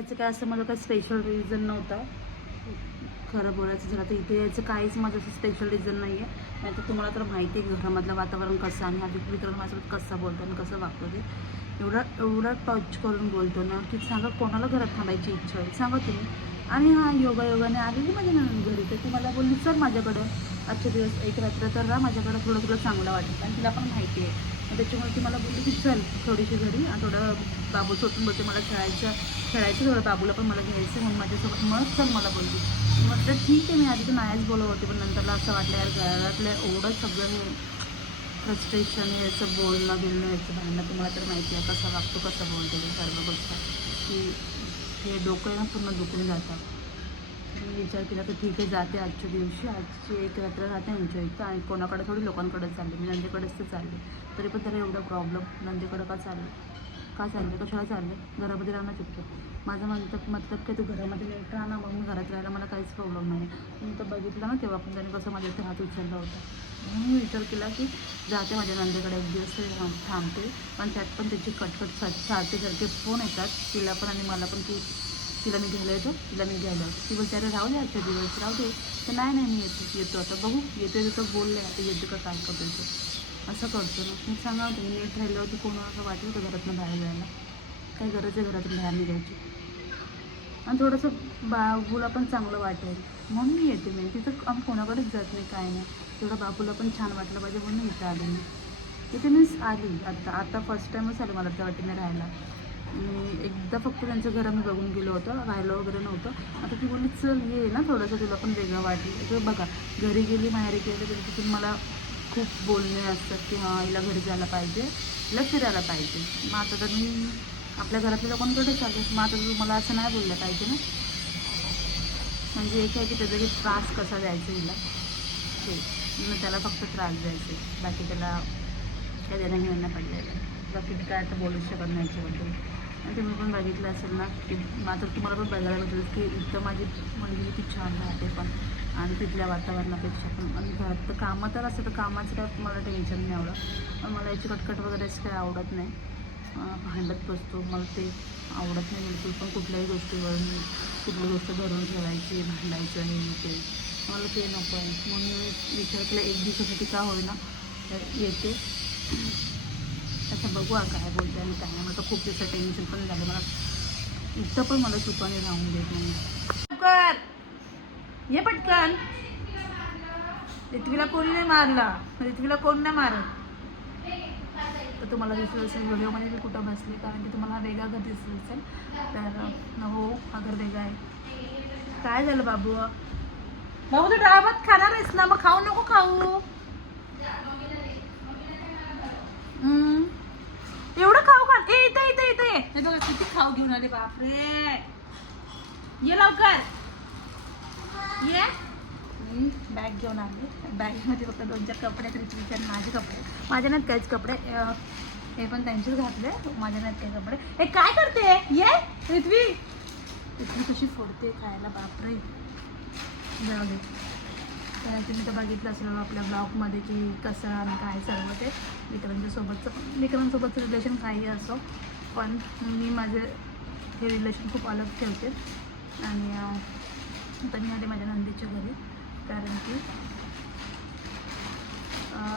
याचं काय असं माझं काही स्पेशल रिझन नव्हतं. खरं बोलायचं झालं तर इथे यायचं काहीच माझं असं स्पेशल रिझन नाही आहे नाही तर तुम्हाला तर माहिती आहे घरामधलं वातावरण कसं आणि आधी मित्र माझ्यासोबत कसं बोलतो आणि कसं वागतो ते. एवढं एवढं टच करून बोलतो ना की सांगा कोणाला घरात थांबायची इच्छा आहे सांगा तुम्ही. आणि हा योगा योगाने आलेली माझ्या नंद घरी. तर ती मला बोलली चल माझ्याकडं. आजचे दिवस एक रात्र तर राहा. माझ्याकडं थोडं तुला चांगलं वाटेल. आणि तिला पण माहिती आहे. मग त्याच्यामुळे ती मला बोलली की चल थोडीशी घरी आणि थोडं बाबू सोडून बोलते मला खेळायचं खेळायचं थोडं बाबूला पण मला घ्यायचं म्हणून माझ्यासोबत. मग चल मला बोलली. म्हटलं ठीक आहे. मी आधी तर नाहीच बोलत होते पण नंतरला असं वाटलं यार घरातलं एवढं सगळं हे फ्रस्ट्रेशन याचं बोलणं बिलणं याचं भांडणं तुम्हाला तर माहिती आहे कसं वागतो कसं बोलतो सर्व गोष्ट. की हे डोकं पूर्ण दुखून जातात विचार केला तर ठीक आहे जाते आजच्या दिवशी. आजची एक रात्र राहते एन्जॉय इथं आणि कोणाकडे थोडी लोकांकडे चालले. मी नंदेकडेच तर चालले. तरी पण त्याला एवढा प्रॉब्लेम नंदेकडं का चाललं? का चालले? कशाला चालले? घरामध्ये राहणं चुकतं. माझं म्हणतं मतलब की तू घरामध्ये नीट राहा ना? मग मी घरात राहायला मला काहीच प्रॉब्लेम नाही. मी तर बघितलं ना तेव्हा पण त्याने कसं माझ्या इथे हात उचलला होता. म्हणून मी विचार केला की जाते माझ्या नंदेकडे एक दिवस तरी थांबते. पण त्यात पण त्याची कटकट सा सारखे फोन येतात. तिला पण आणि मला पण की तिला मी घ्यायला येतो तिला मी घ्यायला ती बोलते अरे राहू दे आजच्या दिवस राहू दे. तर नाही नाही मी येतो येतो आता बघू. येतो येतो बोलले आता येतो का काय करतो असं करतो. ना मी सांगा होतं मी नीट राहिल्यावरती कोणाला वाटलं होतं घरातून बाहेर जायला. काही गरज आहे घरातून बाहेर निघायची? आणि थोडंसं बाबूला पण चांगलं वाटेल. म्हणून मी येते मी. तिथं आम्ही कोणाकडेच जात नाही काय नाही. तेवढं बाबूला पण छान वाटलं पाहिजे म्हणून इथं आले मी. तिथे मीच आली. आता आता फर्स्ट टाईमच आली मला त्या वाटेने राहायला. एकदा फक्त त्यांचं घर आम्ही बघून गेलो होतो राहिलं वगैरे नव्हतं. आता ती बोलली चल ये ना थोडंसं तुला पण वेगळं वाटलं. तर बघा घरी गेली माहेरी गेली तरी तिथून मला खूप बोलणे असतात की हां हिला घरी जायला पाहिजे हिला फिरायला पाहिजे. मग आता तर मी आपल्या घरातल्या लोकांकडे चालेल. मग आता तू मला असं नाही बोललं पाहिजे ना. म्हणजे एक आहे की त्याचा की त्रास कसा द्यायचा हिला. ते मग त्याला फक्त त्रास द्यायचे बाकी त्याला काय देणं घेणं नाही पडलेलं. बाकी काय आता बोलू शकत नाही याच्याबद्दल. तुम्ही पण बघितलं असेल ना की मात्र तुम्हाला पण बघायला भेटेल की इथं माझी मुलगी किती छान राहते पण. आणि तिथल्या वातावरणापेक्षा पण. आणि घरात तर कामं तर असं तर कामाचं काय मला टेन्शन नाही आवडत पण मला याची कटकट वगैरे असं काही आवडत नाही. भांडत बसतो मला ते आवडत नाही बिलकुल. पण कुठल्याही गोष्टीवर मी कुठली गोष्ट धरून ठेवायची भांडायचं हे ते मला ते नको आहे. म्हणून मी विचार केला एक दिवसासाठी का होईना तर येते. आता बघू आ काय बोलते आणि काय नाही. मला खूप दिवसाचं टेन्शन पण झालं. मला इथं पण मला सुपाने राहून देत नाही. लवकर. ये पटकन. रिथवीला कोणी नाही मारला. रिथवीला कोण नाही मारत. तर तुम्हाला दिसलं असेल व्हिडिओमध्ये मी कुठं बसले. कारण की तुम्हाला वेगळा घर दिसलं असेल. तर हो हा घर वेगळा आहे. काय झालं बाबू? बाबू तू डाळ भात खाणार आहेस ना? मग खाऊ नको खाऊ हम्म. एवढं खाऊ खा ए इथं इथं इथं ये हे बघा किती खाऊ घेऊन आले बापरे ये लवकर ये बॅग घेऊन आले बॅगमध्ये फक्त दोन चार कपडे आहेत आणि माझे कपडे माझ्या नात काहीच कपडे हे पण त्यांचेच घातले माझ्या नात काही कपडे हे काय करते ये पृथ्वी पृथ्वी कशी फोडते खायला बापरे जाऊ दे तर तुम्ही तर बघितलं असेल आपल्या ब्लॉगमध्ये की कसं आणि काय सर्व ते मित्रांच्या सोबतचं मित्रांसोबतचं रिलेशन काही असो पण मी माझे हे रिलेशन खूप अलग ठेवते. आणि आता मी आले माझ्या नंदीच्या घरी. कारण की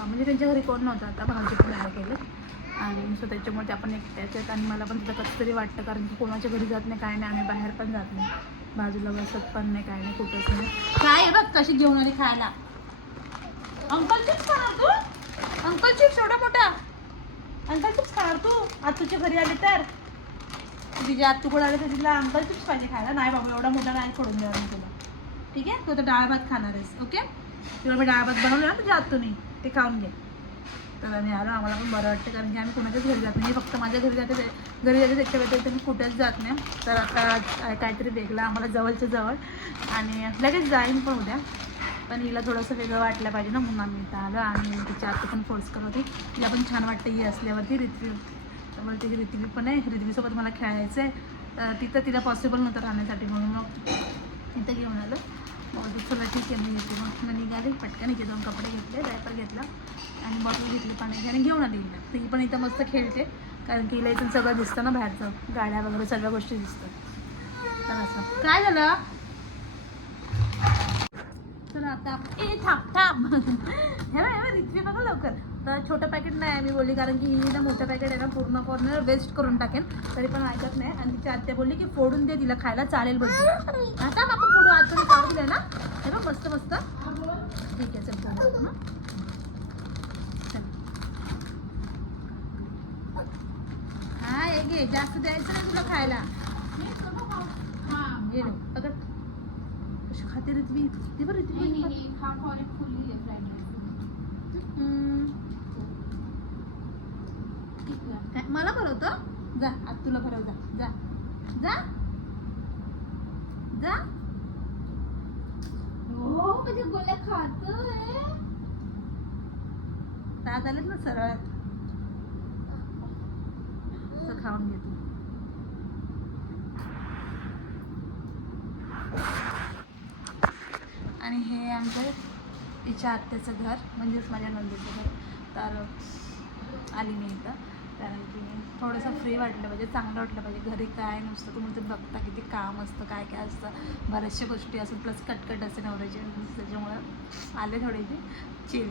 म्हणजे त्यांच्या घरी कोण नव्हतं. आता भाजी पण बाहेर गेले. आणि सो त्याच्यामुळे ते आपण एकट्याचे आहेत. आणि मला पण तिथं कसं तरी वाटतं. कारण की कोणाच्या घरी जात नाही काय नाही. आम्ही बाहेर पण जात नाही. बाजूला बसत पण नाही काय नाही कुठंच नाही. काय आहे बघ कशी घेऊन आली खायला? अंकल चिप्स खाणार तू. अंकल चिप्स एवढा मोठा अंकल चिप्स खाणार तू? आज तुझ्या घरी आली तर. तिच्या आत्तूकडे आले तर तिला अंकल चिप्स पाहिजे खायला. नाही बाबा एवढा मोठा नाही सोडून देणार मी तुला. ठीक आहे? तू आता डाळ भात खाणार आहेस ओके? तुला मी डाळ भात बनवलं ना तुझ्या आतूनही ते खाऊन घे. तर आम्ही आलो आम्हाला पण बरं वाटतं कारण की आम्ही कुणाच्याच घरी जात नाही. मी फक्त माझ्या घरी जाते घरी जाते त्याच्या व्यतिरिक्त मी कुठेच जात नाही. तर आता काहीतरी वेगळं आम्हाला जवळच्या जवळ. आणि लगेच जाईन पण उद्या. पण हिला थोडंसं वेगळं वाटलं पाहिजे ना म्हणून आम्ही इथं आलं आणि तिच्या आत्ता पण फोर्स करत होती. तिला पण छान वाटतं ही असल्यावरती रिथवी त्यामुळे ती रिथवी पण आहे. रिथवीसोबत मला खेळायचं आहे तर तिथं तिला पॉसिबल नव्हतं राहण्यासाठी म्हणून मग तिथं घेऊन आलो. मग चला ठीक आहे मी येते. मग मग निघाले पटकन इथे दोन कपडे घेतले डायपर घेतला आणि बॉटल घेतली पाण्याची आणि घेऊन आली हिला. तर पण इथं मस्त खेळते कारण की हिला इथून सगळं दिसतं ना बाहेरचं. गाड्या वगैरे सगळ्या गोष्टी दिसतात. तर असं. काय झालं? आता ए थांब थांब. हे हे बघ, लवकर. तर छोटं पॅकेट नाही मी बोलली कारण की ही ना मोठं पॅकेट आहे ना पूर्ण पूर्ण वेस्ट करून टाकेन. तरी पण ऐकत नाही. आणि तिची आत्या बोलली की फोडून दे तिला खायला चालेल बघ आता बापा फोडू आता काढून दिलं ना. हे बघ मस्त मस्त. ठीक आहे चल हं. हा घे जास्त द्यायचं नाही तुला खायला. कशी खाते रित्वी ती बरं रित्वी हम्म. काय, मला भरवतो जा आज तुला भरव जा जा जा जा दात आलेत ना सरळ असं खाऊन घेतो आणि हे आमचं तिच्या आत्याचं घर म्हणजेच माझ्या नंदीचं घर. तर आली मी इथं. कारण की थोडंसं फ्री वाटलं पाहिजे चांगलं वाटलं पाहिजे. घरी काय नसतं तुम्ही ते बघता किती काम असतं काय काय असतं. बऱ्याचशा गोष्टी असतात प्लस कटकट असते नवऱ्याची. त्याच्यामुळं आले थोडेसे चिल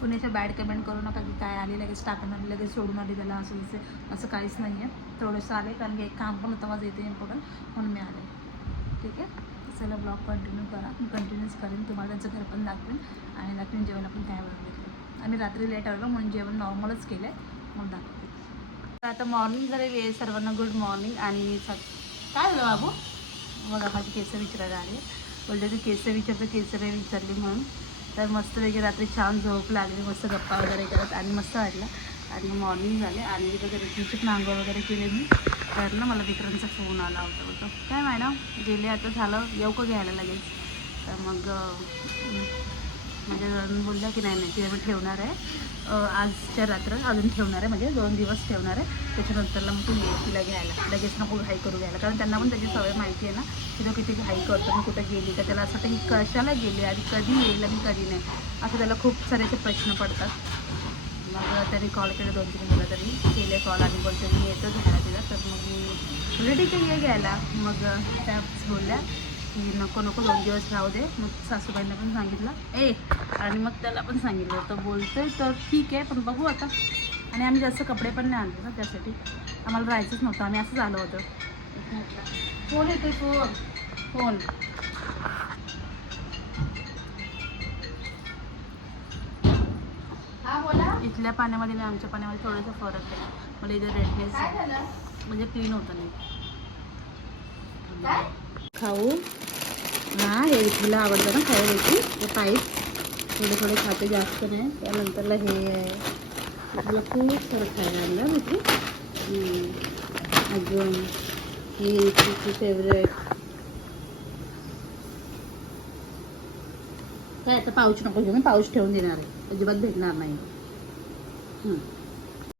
पुण्याच्या बॅड कमेंट करू नका की काय आली लगेच टाकून आली लगेच सोडून आली त्याला असं तसं. असं काहीच नाही आहे थोडंसं आले कारण की एक काम पण होतं माझं इथे इम्पॉर्टंट म्हणून मी आले. ठीक आहे? चला ब्लॉग कंटिन्यू करा मी कंटिन्यूच करेन तुम्हाला त्यांचं घर पण दाखवेन आणि दाखवेन जेवण आपण काय बनवलं आम्ही रात्री लेट आलो म्हणून जेवण नॉर्मलच केलं आहे मग दाखवते. तर आता मॉर्निंग झालेली आहे सर्वांना गुड मॉर्निंग आणि स- काय झालं बाबू? बघा माझी केसं विचारायला आले. बोलते तू केसं विचारतो केसं रे विचारली म्हणून. तर मस्त वगैरे रात्री छान झोप लागली मस्त गप्पा वगैरे करत आणि मस्त वाटलं. आणि मॉर्निंग झाले आणि वगैरे रिक्रीची पण वगैरे केले मी. तर ना मला विक्रमचा फोन आला होता बोलतो काय मॅडम गेले आता झालं येऊ का घ्यायला लगेच. तर मग माझ्या बोलल्या की नाही नाही तिला मी ठेवणार आहे. आजच्या रात्र अजून ठेवणार आहे म्हणजे दोन दिवस ठेवणार आहे. त्याच्यानंतरला मग तू ये तिला घ्यायला लगेच नको घाई करू घ्यायला. कारण त्यांना पण त्याची सवय माहिती आहे ना की तो किती घाई करतो मी कुठं गेली. का त्याला असं वाटतं की कशाला गेली आणि कधी येईल आणि कधी नाही. असं त्याला खूप सारे असे प्रश्न पडतात. मग त्यांनी कॉल केले दोन तीन वेळा तरी केले कॉल आणि बोलते मी येतो घ्यायला तिला. तर मग मी बोलले ठीक आहे ये घ्यायला. मग त्याच बोलल्या की नको नको दोन दिवस राहू दे. मग सासूबाईंना पण सांगितलं ए आणि मग त्याला पण सांगितलं. तर बोलतोय तर ठीक आहे पण बघू आता. आणि आम्ही जास्त कपडे पण नाही आणले ना त्यासाठी. आम्हाला राहायचंच नव्हतं. आम्ही असंच आलो होतो. फोन येतोय फोन. फोन. इथल्या पाण्यामध्ये आणि आमच्या पाण्यामध्ये थोडासा फरक आहे. मला इथे रेडनेस म्हणजे क्लीन होतं नाही. खाऊ. हा हे तुला आवडतं ना खाऊ याची? हे पाईप थोडे थोडे खाते जास्त नाही. त्यानंतरला हे आहे. मला खूप सारं खायला आणलं मी अजून ही तिची फेवरेट काय आता पाऊच नको घेऊ. मी पाऊच ठेवून देणार आहे. अजिबात भेटणार नाही. हं.